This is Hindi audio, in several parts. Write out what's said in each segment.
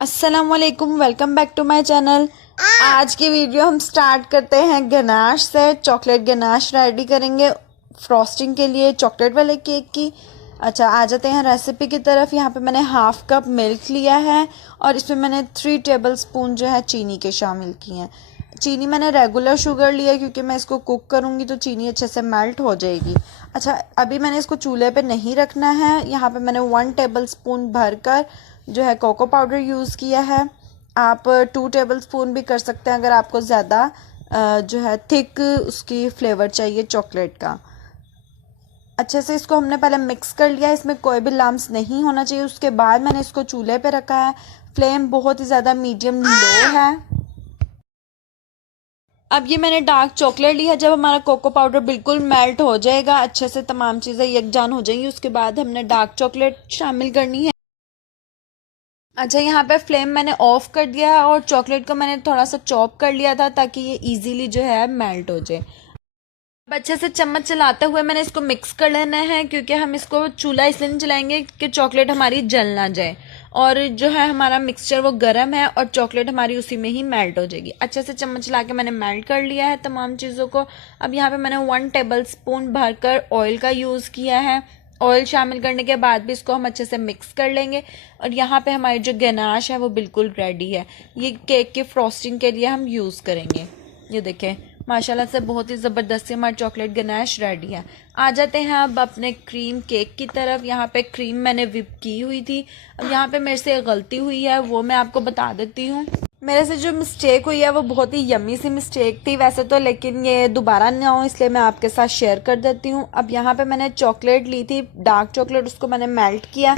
अस्सलामुअलैकुम, welcome back to my channel. आज की वीडियो हम स्टार्ट करते हैं गनाश से। चॉकलेट गनाश रेडी करेंगे फ्रॉस्टिंग के लिए चॉकलेट वाले केक की। अच्छा, आ जाते हैं रेसिपी की तरफ। यहाँ पे मैंने हाफ कप मिल्क लिया है और इसमें मैंने 3 टेबल स्पून जो है चीनी के शामिल किए हैं। चीनी मैंने रेगुलर शुगर लिया क्योंकि मैं इसको कुक करूँगी तो चीनी अच्छे से मेल्ट हो जाएगी। अच्छा, अभी मैंने इसको चूल्हे पे नहीं रखना है। यहाँ पे मैंने 1 टेबल स्पून भरकर जो है कोको पाउडर यूज़ किया है। आप 2 टेबल स्पून भी कर सकते हैं अगर आपको ज़्यादा जो है थिक उसकी फ्लेवर चाहिए चॉकलेट का। अच्छे से इसको हमने पहले मिक्स कर लिया, इसमें कोई भी लम्स नहीं होना चाहिए। उसके बाद मैंने इसको चूल्हे पे रखा है। फ्लेम बहुत ही ज़्यादा मीडियम लो है। अब ये मैंने डार्क चॉकलेट ली है। जब हमारा कोको पाउडर बिल्कुल मेल्ट हो जाएगा, अच्छे से तमाम चीज़ें यकजान हो जाएंगी, उसके बाद हमने डार्क चॉकलेट शामिल करनी है। अच्छा, यहाँ पे फ्लेम मैंने ऑफ कर दिया है और चॉकलेट को मैंने थोड़ा सा चॉप कर लिया था ताकि ये इजीली जो है मेल्ट हो जाए। अब अच्छे से चम्मच चलाते हुए मैंने इसको मिक्स कर लेना है क्योंकि हम इसको चूल्हा इसलिए नहीं चलाएंगे कि चॉकलेट हमारी जल ना जाए। और जो है हमारा मिक्सचर वो गर्म है और चॉकलेट हमारी उसी में ही मेल्ट हो जाएगी। अच्छे से चम्मच चला के मैंने मेल्ट कर लिया है तमाम चीज़ों को। अब यहाँ पे मैंने 1 टेबल स्पून भरकर ऑयल का यूज़ किया है। ऑयल शामिल करने के बाद भी इसको हम अच्छे से मिक्स कर लेंगे। और यहाँ पे हमारी जो गनाश है वो बिल्कुल रेडी है। ये केक की फ्रॉस्टिंग के लिए हम यूज़ करेंगे। ये देखें, माशाल्लाह से बहुत ही ज़बरदस्त से हमारी चॉकलेट गनाश रेडी है। आ जाते हैं अब अपने क्रीम केक की तरफ। यहाँ पे क्रीम मैंने विप की हुई थी। अब यहाँ पे मेरे से गलती हुई है, वो मैं आपको बता देती हूँ। मेरे से जो मिस्टेक हुई है वो बहुत ही यम्मी सी मिस्टेक थी वैसे तो, लेकिन ये दोबारा ना हो इसलिए मैं आपके साथ शेयर कर देती हूँ। अब यहाँ पे मैंने चॉकलेट ली थी, डार्क चॉकलेट, उसको मैंने मेल्ट किया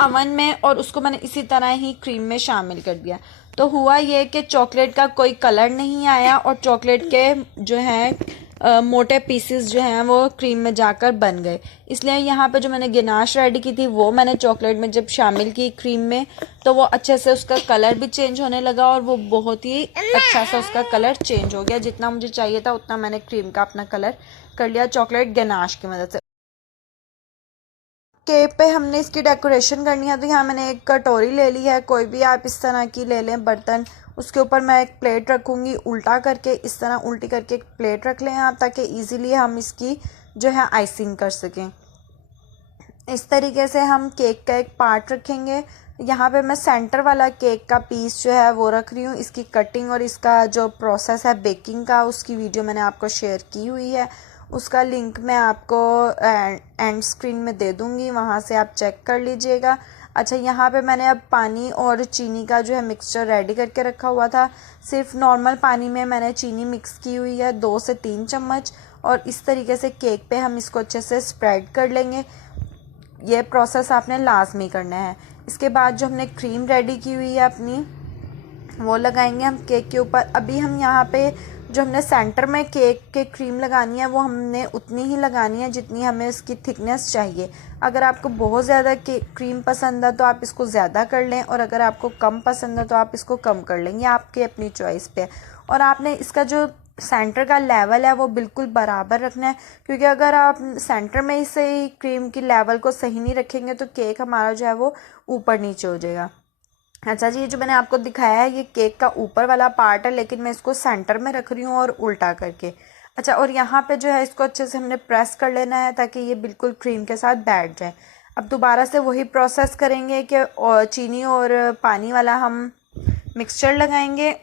अवन में और उसको मैंने इसी तरह ही क्रीम में शामिल कर दिया। तो हुआ ये कि चॉकलेट का कोई कलर नहीं आया और चॉकलेट के जो है मोटे पीसेस जो हैं वो क्रीम में जाकर बन गए। इसलिए यहाँ पे जो मैंने गनाश रेडी की थी वो मैंने चॉकलेट में जब शामिल की क्रीम में, तो वो अच्छे से उसका कलर भी चेंज होने लगा और वो बहुत ही अच्छा सा उसका कलर चेंज हो गया। जितना मुझे चाहिए था उतना मैंने क्रीम का अपना कलर कर लिया चॉकलेट गनाश की मदद से। केक पे हमने इसकी डेकोरेशन करनी है तो यहाँ मैंने एक कटोरी ले ली है, कोई भी आप इस तरह की ले लें बर्तन। उसके ऊपर मैं एक प्लेट रखूँगी उल्टा करके, इस तरह उल्टी करके एक प्लेट रख लें आप ताकि इजीली हम इसकी जो है आइसिंग कर सकें। इस तरीके से हम केक का एक पार्ट रखेंगे। यहाँ पे मैं सेंटर वाला केक का पीस जो है वो रख रही हूँ। इसकी कटिंग और इसका जो प्रोसेस है बेकिंग का, उसकी वीडियो मैंने आपको शेयर की हुई है। उसका लिंक मैं आपको एंड स्क्रीन में दे दूँगी, वहाँ से आप चेक कर लीजिएगा। अच्छा, यहाँ पे मैंने अब पानी और चीनी का जो है मिक्सचर रेडी करके रखा हुआ था। सिर्फ नॉर्मल पानी में मैंने चीनी मिक्स की हुई है 2 से 3 चम्मच, और इस तरीके से केक पे हम इसको अच्छे से स्प्रेड कर लेंगे। ये प्रोसेस आपने लाजमी करना है। इसके बाद जो हमने क्रीम रेडी की हुई है अपनी, वो लगाएंगे हम केक के ऊपर। अभी हम यहाँ पे जो हमने सेंटर में केक के क्रीम लगानी है वो हमने उतनी ही लगानी है जितनी हमें इसकी थिकनेस चाहिए। अगर आपको बहुत ज़्यादा क्रीम पसंद है तो आप इसको ज़्यादा कर लें, और अगर आपको कम पसंद है तो आप इसको कम कर लेंगे, आपके अपनी चॉइस पे। और आपने इसका जो सेंटर का लेवल है वो बिल्कुल बराबर रखना है, क्योंकि अगर आप सेंटर में इसे क्रीम की लेवल को सही नहीं रखेंगे तो केक हमारा जो है वो ऊपर नीचे हो जाएगा। अच्छा जी, ये जो मैंने आपको दिखाया है ये केक का ऊपर वाला पार्ट है, लेकिन मैं इसको सेंटर में रख रही हूँ और उल्टा करके। अच्छा, और यहाँ पे जो है इसको अच्छे से हमने प्रेस कर लेना है ताकि ये बिल्कुल क्रीम के साथ बैठ जाए। अब दोबारा से वही प्रोसेस करेंगे कि चीनी और पानी वाला हम मिक्सचर लगाएंगे।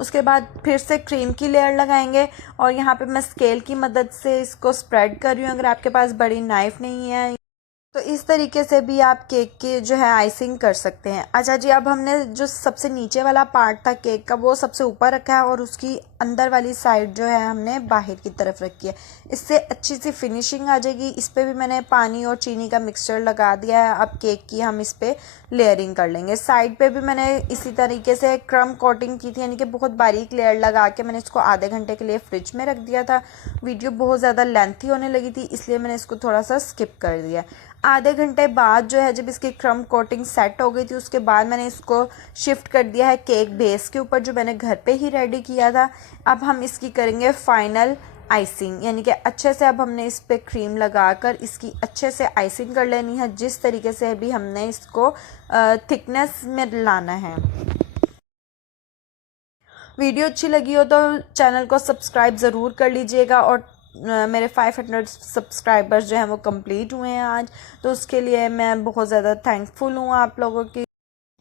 उसके बाद फिर से क्रीम की लेयर लगाएंगे और यहाँ पे मैं स्केल की मदद से इसको स्प्रेड कर रही हूँ। अगर आपके पास बड़ी नाइफ नहीं है तो इस तरीके से भी आप केक की जो है आइसिंग कर सकते हैं। अच्छा जी, अब हमने जो सबसे नीचे वाला पार्ट था केक का वो सबसे ऊपर रखा है और उसकी अंदर वाली साइड जो है हमने बाहर की तरफ रखी है। इससे अच्छी सी फिनिशिंग आ जाएगी। इस पर भी मैंने पानी और चीनी का मिक्सचर लगा दिया है। अब केक की हम इस पर लेयरिंग कर लेंगे। साइड पे भी मैंने इसी तरीके से क्रम कोटिंग की थी, यानी कि बहुत बारीक लेयर लगा के मैंने इसको आधे घंटे के लिए फ्रिज में रख दिया था। वीडियो बहुत ज़्यादा लेंथी होने लगी थी इसलिए मैंने इसको थोड़ा सा स्किप कर दिया। आधे घंटे बाद जो है जब इसकी क्रम कोटिंग सेट हो गई थी उसके बाद मैंने इसको शिफ्ट कर दिया है केक बेस के ऊपर जो मैंने घर पे ही रेडी किया था। अब हम इसकी करेंगे फाइनल आइसिंग, यानी कि अच्छे से अब हमने इस पे क्रीम लगाकर इसकी अच्छे से आइसिंग कर लेनी है, जिस तरीके से अभी हमने इसको थिकनेस में लाना है। वीडियो अच्छी लगी हो तो चैनल को सब्सक्राइब ज़रूर कर लीजिएगा। और मेरे 500 सब्सक्राइबर्स जो हैं वो कंप्लीट हुए हैं आज, तो उसके लिए मैं बहुत ज़्यादा थैंकफुल हूँ आप लोगों की।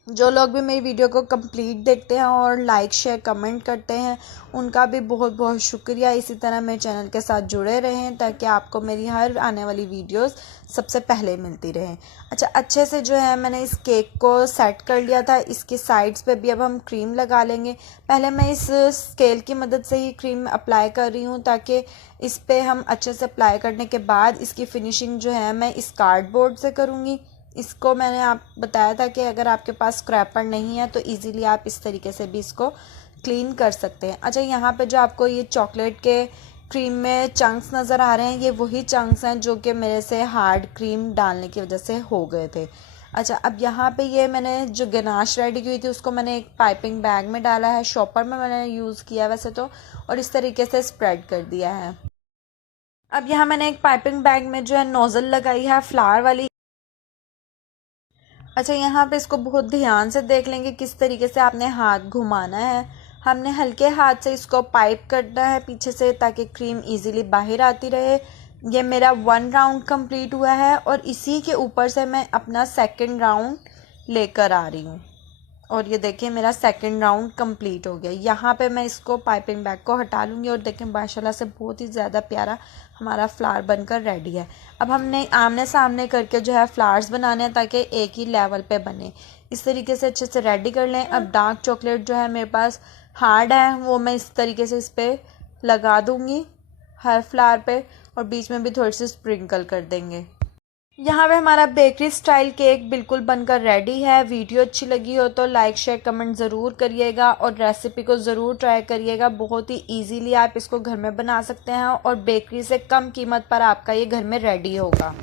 जो लोग भी मेरी वीडियो को कंप्लीट देखते हैं और लाइक शेयर कमेंट करते हैं, उनका भी बहुत बहुत शुक्रिया। इसी तरह मेरे चैनल के साथ जुड़े रहें ताकि आपको मेरी हर आने वाली वीडियोस सबसे पहले मिलती रहें। अच्छा, अच्छे से जो है मैंने इस केक को सेट कर लिया था। इसकी साइड्स पे भी अब हम क्रीम लगा लेंगे। पहले मैं इस स्केल की मदद से ही क्रीम अप्लाई कर रही हूँ ताकि इस पर हम अच्छे से अप्लाई करने के बाद इसकी फिनिशिंग जो है मैं इस कार्डबोर्ड से करूँगी। इसको मैंने आप बताया था कि अगर आपके पास स्क्रैपर नहीं है तो इजीली आप इस तरीके से भी इसको क्लीन कर सकते हैं। अच्छा, यहाँ पे जो आपको ये चॉकलेट के क्रीम में चंक्स नज़र आ रहे हैं, ये वही चंक्स हैं जो कि मेरे से हार्ड क्रीम डालने की वजह से हो गए थे। अच्छा, अब यहाँ पे ये मैंने जो गनाश रेडी की हुई थी उसको मैंने एक पाइपिंग बैग में डाला है, शॉपर में मैंने यूज़ किया है वैसे तो, और इस तरीके से स्प्रेड कर दिया है। अब यहाँ मैंने एक पाइपिंग बैग में जो है नोज़ल लगाई है फ्लावर वाली। अच्छा, यहाँ पे इसको बहुत ध्यान से देख लेंगे किस तरीके से आपने हाथ घुमाना है। हमने हल्के हाथ से इसको पाइप करना है पीछे से ताकि क्रीम इजीली बाहर आती रहे। ये मेरा 1 राउंड कंप्लीट हुआ है और इसी के ऊपर से मैं अपना सेकंड राउंड लेकर आ रही हूँ। और ये देखिए मेरा सेकंड राउंड कंप्लीट हो गया। यहाँ पे मैं इसको पाइपिंग बैग को हटा लूँगी और देखें माशाल्लाह से बहुत ही ज़्यादा प्यारा हमारा फ्लावर बनकर रेडी है। अब हमने आमने सामने करके जो है फ्लावर्स बनाने हैं ताकि एक ही लेवल पे बने। इस तरीके से अच्छे से रेडी कर लें। अब डार्क चॉकलेट जो है मेरे पास हार्ड है, वो मैं इस तरीके से इस पर लगा दूँगी हर फ्लावर पे, और बीच में भी थोड़ी सी स्प्रिंकल कर देंगे। यहाँ पे हमारा बेकरी स्टाइल केक बिल्कुल बनकर रेडी है। वीडियो अच्छी लगी हो तो लाइक शेयर कमेंट ज़रूर करिएगा और रेसिपी को ज़रूर ट्राई करिएगा। बहुत ही इजीली आप इसको घर में बना सकते हैं और बेकरी से कम कीमत पर आपका ये घर में रेडी होगा।